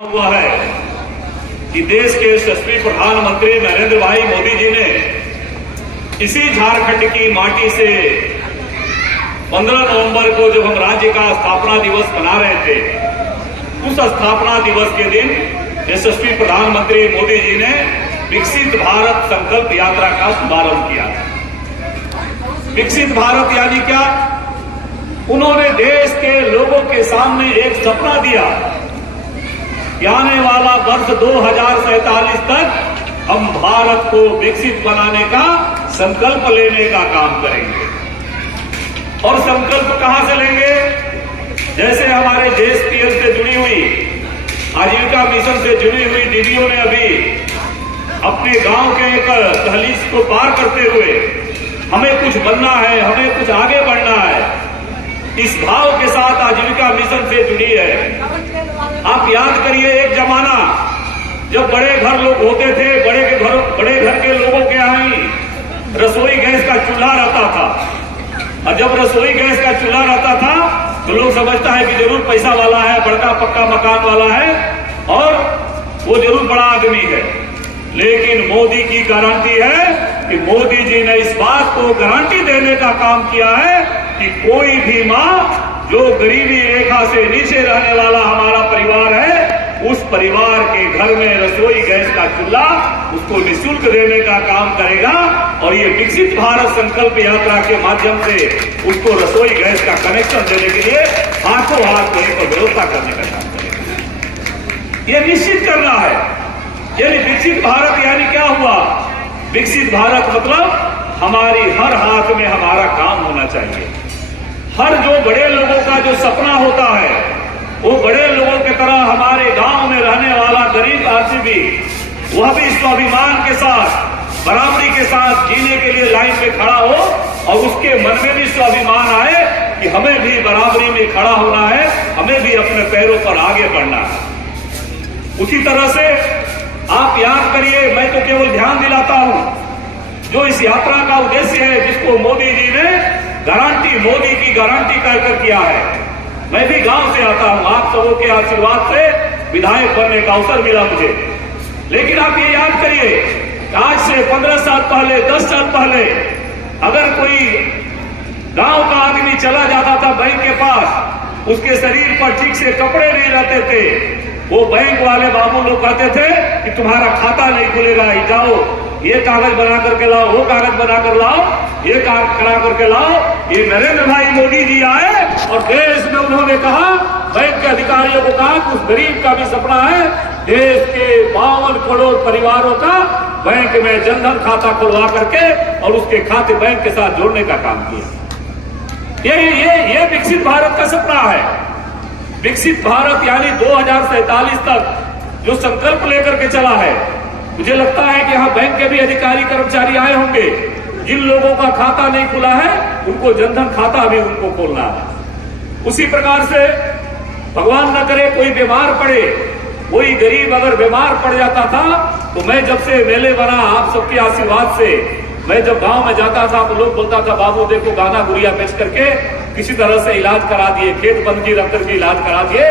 हुआ है कि देश के यशस्वी प्रधानमंत्री नरेंद्र भाई मोदी जी ने इसी झारखंड की माटी से 15 नवंबर को जब हम राज्य का स्थापना दिवस मना रहे थे, उस स्थापना दिवस के दिन यशस्वी प्रधानमंत्री मोदी जी ने विकसित भारत संकल्प यात्रा का शुभारंभ किया। विकसित भारत यानी क्या? उन्होंने देश के लोगों के सामने एक सपना दिया कि आने वाला वर्ष 2047 तक हम भारत को विकसित बनाने का संकल्प लेने का काम करेंगे। और संकल्प कहां से लेंगे? जैसे हमारे JSPL से जुड़ी हुई, आजीविका मिशन से जुड़ी हुई दीदियों ने अभी अपने गांव के एक दहलीज को पार करते हुए हमें कुछ बनना है, हमें कुछ आगे बढ़ना है, इस भाव के साथ आजीविका मिशन से जुड़ी है। आप याद करिए एक जमाना जब बड़े घर लोग होते थे, बड़े घर के लोगों के यहाँ ही रसोई गैस का चूल्हा रहता था। और जब रसोई गैस का चूल्हा रहता था तो लोग समझता है कि जरूर पैसा वाला है, बड़का पक्का मकान वाला है और वो जरूर बड़ा आदमी है। लेकिन मोदी की गारंटी है कि मोदी जी ने इस बात को गारंटी देने का काम किया है कि कोई भी माँ जो गरीबी रेखा से नीचे रहने वाला हमारा परिवार है, उस परिवार के घर में रसोई गैस का चूल्हा उसको निःशुल्क देने का काम करेगा। और ये विकसित भारत संकल्प यात्रा के माध्यम से उसको रसोई गैस का कनेक्शन देने के लिए हाथों हाथ को एक व्यवस्था करने का काम करेगा। ये निश्चित करना है। यानी विकसित भारत यानी क्या हुआ? विकसित भारत मतलब हमारी हर हाथ में हमारा काम होना चाहिए। हर जो बड़े लोगों का जो सपना होता है, वो बड़े लोगों की तरह हमारे गांव में रहने वाला गरीब आदमी भी, वह भी स्वाभिमान के साथ, बराबरी के साथ जीने के लिए लाइन में खड़ा हो और उसके मन में भी स्वाभिमान आए कि हमें भी बराबरी में खड़ा होना है, हमें भी अपने पैरों पर आगे बढ़ना है। उसी तरह से आप याद करिए, मैं तो केवल ध्यान दिलाता हूं, जो इस यात्रा का उद्देश्य है, जिसको मोदी जी ने गारंटी, मोदी की गारंटी कर किया है। मैं भी गांव से आता हूं, आप सबों के आशीर्वाद से विधायक बनने का अवसर मिला मुझे। लेकिन आप ये याद करिए, आज से 15 साल पहले, 10 साल पहले अगर कोई गांव का आदमी चला जाता था बैंक के पास, उसके शरीर पर ठीक से कपड़े नहीं रहते थे, वो बैंक वाले बाबू लोग कहते थे कि तुम्हारा खाता नहीं खुलेगा, जाओ ये कागज बना करके लाओ, वो कागज बना कर लाओ, ये कागज करा करके लाओ। ये नरेंद्र भाई मोदी जी आए और देश में उन्होंने कहा, बैंक के अधिकारियों को कहा कि उस गरीब का भी सपना है देश के 52 करोड़ परिवारों का बैंक में जनधन खाता खुलवा करके और उसके खाते बैंक के साथ जोड़ने का काम किया। ये विकसित भारत का सपना है। विकसित भारत यानी 2047 तक जो संकल्प लेकर के चला है। मुझे लगता है कि यहाँ बैंक के भी अधिकारी कर्मचारी आए होंगे, जिन लोगों का खाता नहीं खुला है उनको जनधन खाता भी उनको खोलना है। उसी प्रकार से भगवान न करे कोई बीमार पड़े, कोई गरीब अगर बीमार पड़ जाता था तो मैं जब से मेले बना आप सबके आशीर्वाद से, मैं जब गांव में जाता था तो लोग बोलता था, बाबू देखो गाना गुड़िया बेच करके किसी तरह से इलाज करा दिए, खेत बंद की रख करके इलाज करा दिए।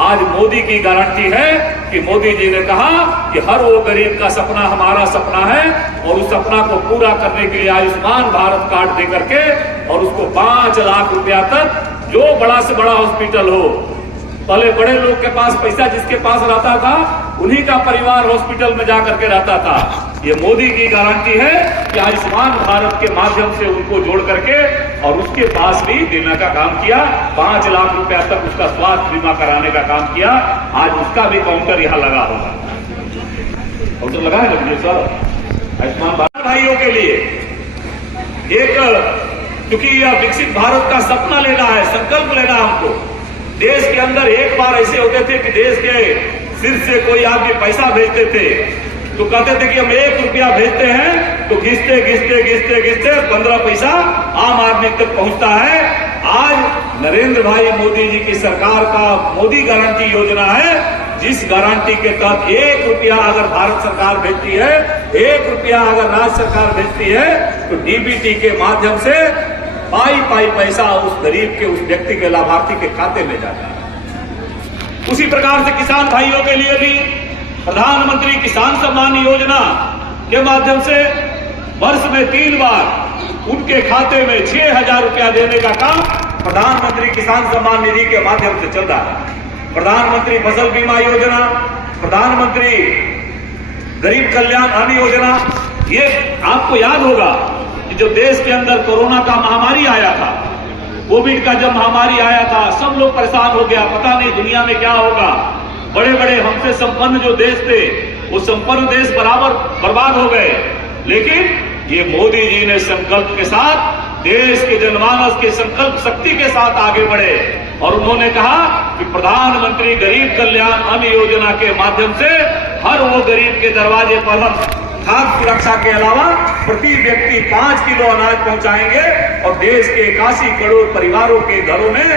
आज मोदी की गारंटी है कि मोदी जी ने कहा कि हर वो गरीब का सपना हमारा सपना है और उस सपना को पूरा करने के लिए आयुष्मान भारत कार्ड दे करके और उसको 5 लाख रुपया तक, जो बड़ा से बड़ा हॉस्पिटल हो, पहले बड़े लोग के पास पैसा जिसके पास रहता था उन्हीं का परिवार हॉस्पिटल में जाकर के रहता था। ये मोदी की गारंटी है कि आयुष्मान भारत के माध्यम से उनको जोड़ करके और उसके पास भी देने का काम किया। 5 लाख रुपया तक उसका स्वास्थ्य बीमा कराने का काम किया। आज उसका भी काउंटर यहाँ लगा होगा, काउंटर लगा है ना सर आयुष्मान भारत भाइयों के लिए। एक क्योंकि यह विकसित भारत का सपना लेना है, संकल्प लेना हमको। देश के अंदर एक बार ऐसे होते थे कि देश के सिर से कोई आदमी पैसा भेजते थे तो कहते थे कि हम 1 रुपया भेजते हैं तो घिसते 15 पैसा आम आदमी तक पहुंचता है। आज नरेंद्र भाई मोदी जी की सरकार का मोदी गारंटी योजना है, जिस गारंटी के तहत 1 रुपया अगर भारत सरकार भेजती है, 1 रुपया अगर राज्य सरकार भेजती है तो डीबीटी के माध्यम से पाई पैसा उस गरीब के, उस व्यक्ति के, लाभार्थी के खाते में जाता है। उसी प्रकार से किसान भाइयों के लिए भी प्रधानमंत्री किसान सम्मान योजना के माध्यम से वर्ष में 3 बार उनके खाते में 6,000 रुपया देने का काम प्रधानमंत्री किसान सम्मान निधि के माध्यम से चल रहा है। प्रधानमंत्री फसल बीमा योजना, प्रधानमंत्री गरीब कल्याण अन्न योजना, ये आपको याद होगा कि जो देश के अंदर कोरोना का महामारी आया था, कोविड का जब महामारी आया था, सब लोग परेशान हो गया, पता नहीं दुनिया में क्या होगा। बड़े बड़े हमसे संपन्न जो देश थे वो संपन्न देश बराबर बर्बाद हो गए। लेकिन ये मोदी जी ने संकल्प के साथ, देश के जनमानस के संकल्प शक्ति के साथ आगे बढ़े और उन्होंने कहा कि प्रधानमंत्री गरीब कल्याण अन्न योजना के माध्यम से हर वो गरीब के दरवाजे पर हम खाद्य सुरक्षा के अलावा प्रति व्यक्ति 5 किलो अनाज पहुंचाएंगे और देश के 81 करोड़ परिवारों के घरों में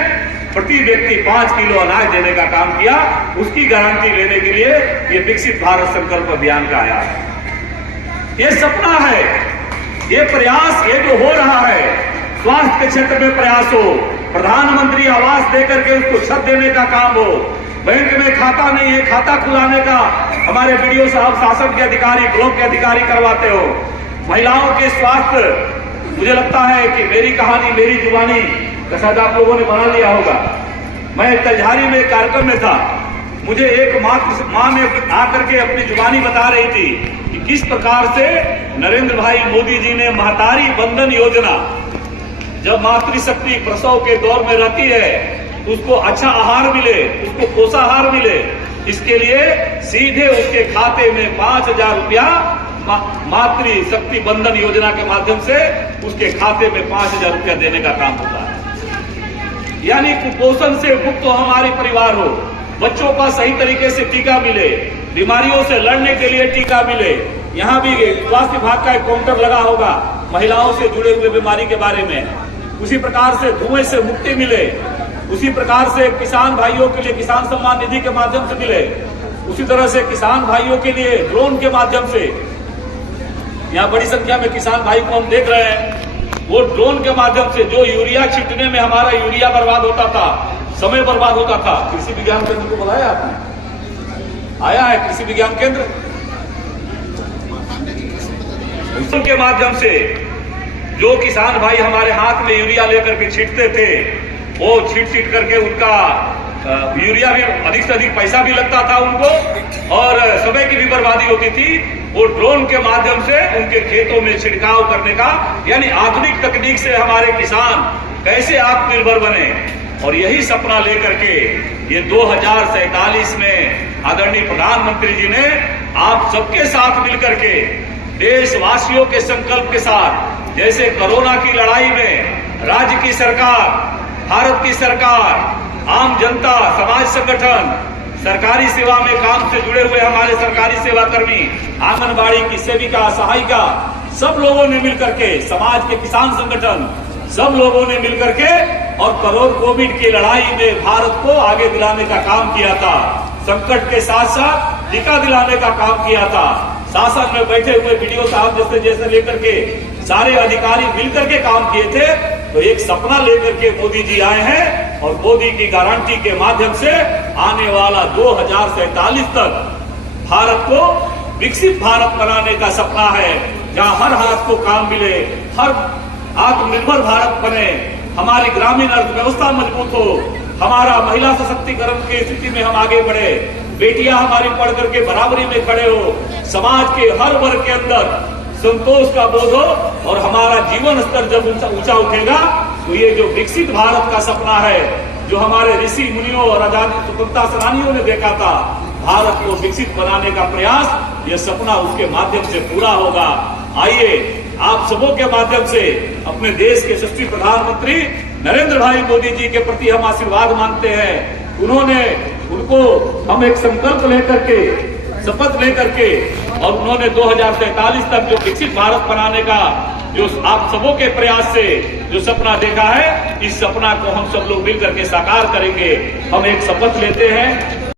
प्रति व्यक्ति 5 किलो अनाज देने का काम किया। उसकी गारंटी लेने के लिए ये विकसित भारत संकल्प अभियान का आया है। ये सपना है, ये प्रयास, ये जो हो रहा है, स्वास्थ्य के क्षेत्र में प्रयास हो, प्रधानमंत्री आवास देकर के उसको छत देने का काम हो, बैंक में खाता नहीं है, खाता खुलाने का हमारे बीडीओ साहब, शासन के अधिकारी, ब्लॉक के अधिकारी करवाते हो। महिलाओं के स्वास्थ्य, मुझे लगता है कि मेरी कहानी मेरी जुबानी का शायद आप लोगों ने बना लिया होगा। मैं तलझारी में एक कार्यक्रम में था, मुझे एक माँ ने आकर के अपनी जुबानी बता रही थी कि किस प्रकार से नरेंद्र भाई मोदी जी ने महतारी बंधन योजना, जब मातृशक्ति प्रसव के दौर में रहती है तो उसको अच्छा आहार मिले, उसको पोषाहार मिले, इसके लिए सीधे उसके खाते में 5,000 रुपया मातृशक्ति बंधन योजना के माध्यम से उसके खाते में 5,000 रुपया देने का काम होता है। यानी कुपोषण से मुक्त हमारे परिवार हो, बच्चों का सही तरीके से टीका मिले, बीमारियों से लड़ने के लिए टीका मिले। यहाँ भी स्वास्थ्य विभाग का एक काउंटर लगा होगा महिलाओं से जुड़े हुए बीमारी के बारे में। उसी प्रकार से धुएं से मुक्ति मिले, उसी प्रकार से किसान भाइयों के लिए किसान सम्मान निधि के माध्यम से मिले, उसी तरह से किसान भाइयों के लिए ड्रोन के माध्यम से, यहाँ बड़ी संख्या में किसान भाई को हम देख रहे हैं, वो ड्रोन के माध्यम से जो यूरिया छिटने में हमारा यूरिया बर्बाद होता था, समय बर्बाद होता था, कृषि विज्ञान केंद्र को बुलाया आपने? आया है कृषि विज्ञान केंद्र? के माध्यम से जो किसान भाई हमारे हाथ में यूरिया लेकर के छींटते थे, वो छीट करके उनका यूरिया भी अधिक से अधिक पैसा भी लगता था उनको और समय की भी बर्बादी होती थी। वो ड्रोन के माध्यम से उनके खेतों में छिड़काव करने का, यानी आधुनिक तकनीक से हमारे किसान कैसे आत्मनिर्भर बने, और यही सपना लेकर के ये 2047 में आदरणीय प्रधानमंत्री जी ने आप सबके साथ मिलकर के, देशवासियों के संकल्प के साथ, जैसे कोरोना की लड़ाई में राज्य की सरकार, भारत की सरकार, आम जनता, समाज संगठन, सरकारी सेवा में काम से जुड़े हुए हमारे सरकारी सेवा कर्मी, आंगनबाड़ी की सेविका, सहायिका, सब लोगों ने मिलकर के, समाज के किसान संगठन, सब लोगों ने मिलकर के और कोविड की लड़ाई में भारत को आगे दिलाने का काम किया था। संकट के साथ साथ टीका दिलाने का काम किया था। शासन में बैठे हुए बीडीओ साहब जैसे लेकर के सारे अधिकारी मिलकर के काम किए थे। तो एक सपना लेकर के मोदी जी आए हैं और मोदी की गारंटी के माध्यम से आने वाला 2047 तक भारत को विकसित भारत बनाने का सपना है, जहां हर हाथ को काम मिले, हर आत्मनिर्भर भारत बने, हमारी ग्रामीण अर्थव्यवस्था मजबूत हो, हमारा महिला सशक्तिकरण की स्थिति में हम आगे बढ़े, बेटियां हमारी पढ़ करके बराबरी में खड़े हो, समाज के हर वर्ग के अंदर संतोष का बोध हो और हमारा जीवन स्तर जब ऊंचा उठेगा तो ये जो विकसित भारत का सपना है, जो हमारे ऋषि मुनियों और आजादी स्वतंत्रता सेनानियों ने देखा था, भारत को विकसित बनाने का प्रयास, ये सपना उसके माध्यम से पूरा होगा। आइए आप सबों के माध्यम से अपने देश के यशस्वी प्रधानमंत्री नरेंद्र भाई मोदी जी के प्रति हम आशीर्वाद मांगते हैं। उनको हम एक संकल्प लेकर के, शपथ लेकर के, और उन्होंने 2047 तक जो विकसित भारत बनाने का जो आप सबों के प्रयास से जो सपना देखा है, इस सपना को हम सब लोग मिलकर के साकार करेंगे। हम एक शपथ लेते हैं।